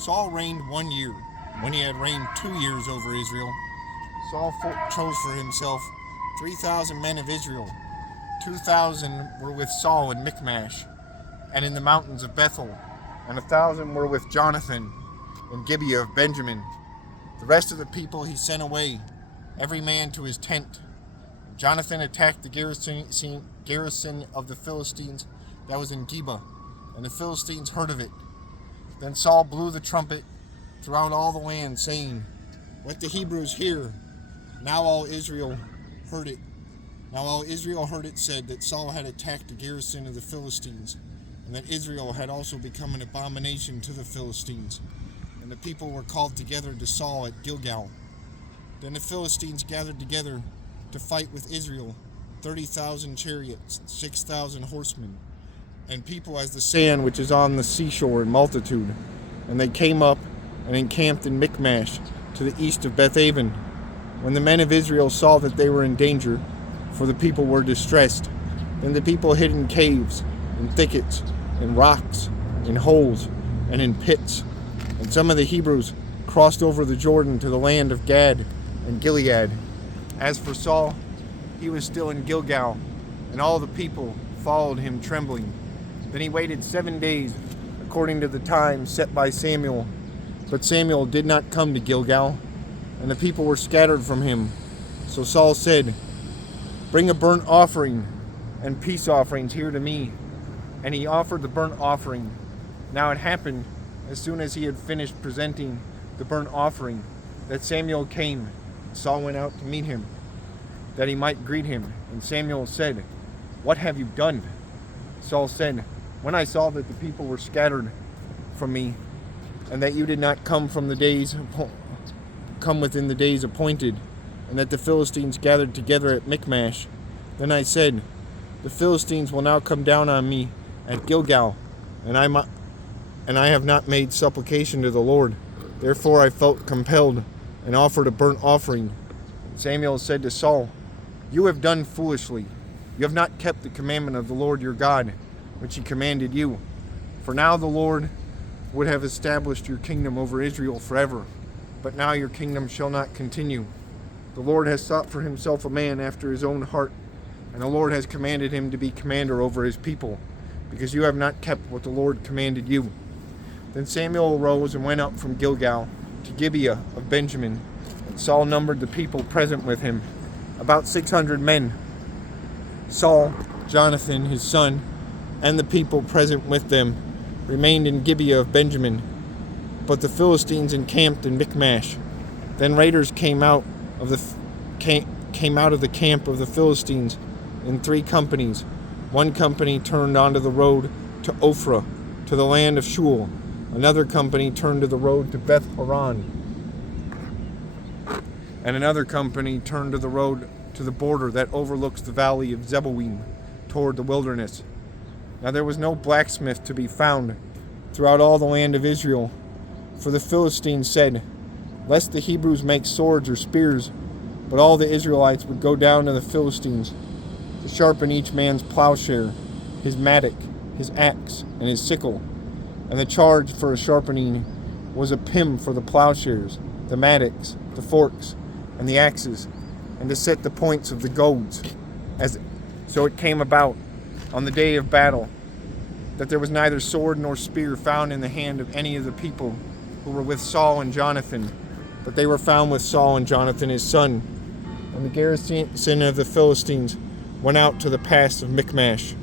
Saul reigned 1 year. When he had reigned 2 years over Israel, Saul chose for himself 3,000 men of Israel. 2,000 were with Saul in Michmash and in the mountains of Bethel, and 1,000 were with Jonathan in Gibeah of Benjamin. The rest of the people he sent away, every man to his tent. Jonathan attacked the garrison of the Philistines that was in Geba, and the Philistines heard of it. Then Saul blew the trumpet throughout all the land, saying, "Let the Hebrews hear." Now all Israel heard it. Now all Israel heard it said that Saul had attacked the garrison of the Philistines, and that Israel had also become an abomination to the Philistines. And the people were called together to Saul at Gilgal. Then the Philistines gathered together to fight with Israel, 30,000 chariots, 6,000 horsemen, and people as the sand which is on the seashore in multitude. And they came up and encamped in Michmash to the east of Bethaven. When the men of Israel saw that they were in danger, for the people were distressed, then the people hid in caves, in thickets, in rocks, in holes, and in pits. And some of the Hebrews crossed over the Jordan to the land of Gad and Gilead. As for Saul, he was still in Gilgal, and all the people followed him trembling. Then he waited 7 days, according to the time set by Samuel. But Samuel did not come to Gilgal, and the people were scattered from him. So Saul said, "Bring a burnt offering and peace offerings here to me." And he offered the burnt offering. Now it happened, as soon as he had finished presenting the burnt offering, that Samuel came. Saul went out to meet him, that he might greet him. And Samuel said, "What have you done?" Saul said, "When I saw that the people were scattered from me, and that you did not come within the days appointed, and that the Philistines gathered together at Michmash, then I said, the Philistines will now come down on me at Gilgal, and I have not made supplication to the Lord. Therefore I felt compelled and offered a burnt offering." Samuel said to Saul, "You have done foolishly. You have not kept the commandment of the Lord your God, which he commanded you. For now the Lord would have established your kingdom over Israel forever, but now your kingdom shall not continue. The Lord has sought for himself a man after his own heart, and the Lord has commanded him to be commander over his people, because you have not kept what the Lord commanded you." Then Samuel arose and went up from Gilgal to Gibeah of Benjamin, and Saul numbered the people present with him, about 600 men. Saul, Jonathan his son, and the people present with them remained in Gibeah of Benjamin, but the Philistines encamped in Michmash. Then raiders came out of the camp of the Philistines in 3 companies. One company turned onto the road to Ophrah, to the land of Shul. Another company turned to the road to Beth Horon, and another company turned to the road to the border that overlooks the valley of Zeboim toward the wilderness. Now there was no blacksmith to be found throughout all the land of Israel, for the Philistines said, "Lest the Hebrews make swords or spears," but all the Israelites would go down to the Philistines to sharpen each man's plowshare, his mattock, his axe, and his sickle. And the charge for a sharpening was a pim for the plowshares, the mattocks, the forks, and the axes, and to set the points of the goads. So it came about on the day of battle that there was neither sword nor spear found in the hand of any of the people who were with Saul and Jonathan, but they were found with Saul and Jonathan his son. And the garrison of the Philistines went out to the pass of Michmash.